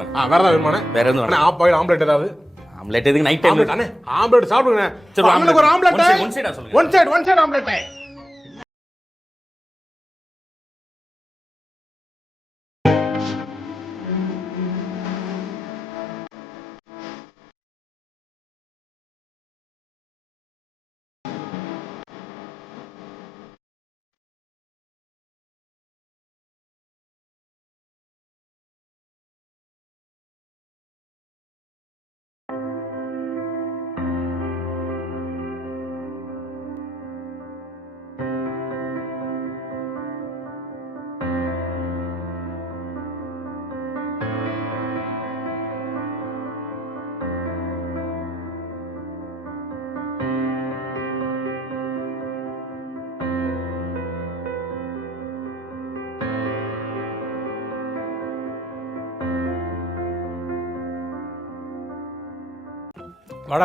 வேற ஏதாவது வேணுமாண்ணே? வேற எதுவும் வேணாம். ஆம்லெட் ஏதாவது? ஆம்லெட் எதுக்கு நைட் டைம்? ஆம்லெட் அண்ணே, ஆம்லெட் சாப்பிடுங்க. சரி, அண்ணனுக்கு ஒரு ஆம்லெட். ஒன் சைடா சொல்லுங்க. One side omelette.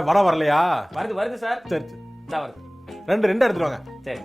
வட வரலையா? வருது சார். சரி இதா வருது. ரெண்டு எடுத்துட்டு வாங்க. சரி.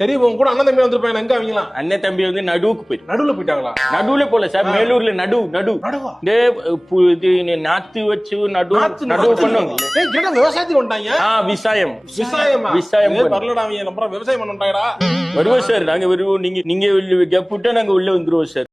சரி, உங்க கூட அண்ணன் தம்பி வந்திருப்பாங்க, எங்க அவங்களா? அண்ணன் தம்பி வந்து நடுவுக்கு போயிரு. நடுவுல போயிட்டாங்களா? நடுவுல போல சார், மேலூர்ல நடுவா? இது நாத்து வச்சு நடுவு பண்ணுவாங்க. விவசாயத்துக்கு வந்துட்டாங்க. விவசாயம் வரலடா, அவங்க அப்புறம் விவசாயம் பண்ண வந்துட்டாங்கடா. வருவோம் சார், நாங்க வருவோம். நீங்க கப்புட்டா நாங்க உள்ள வந்துருவோம் சார்.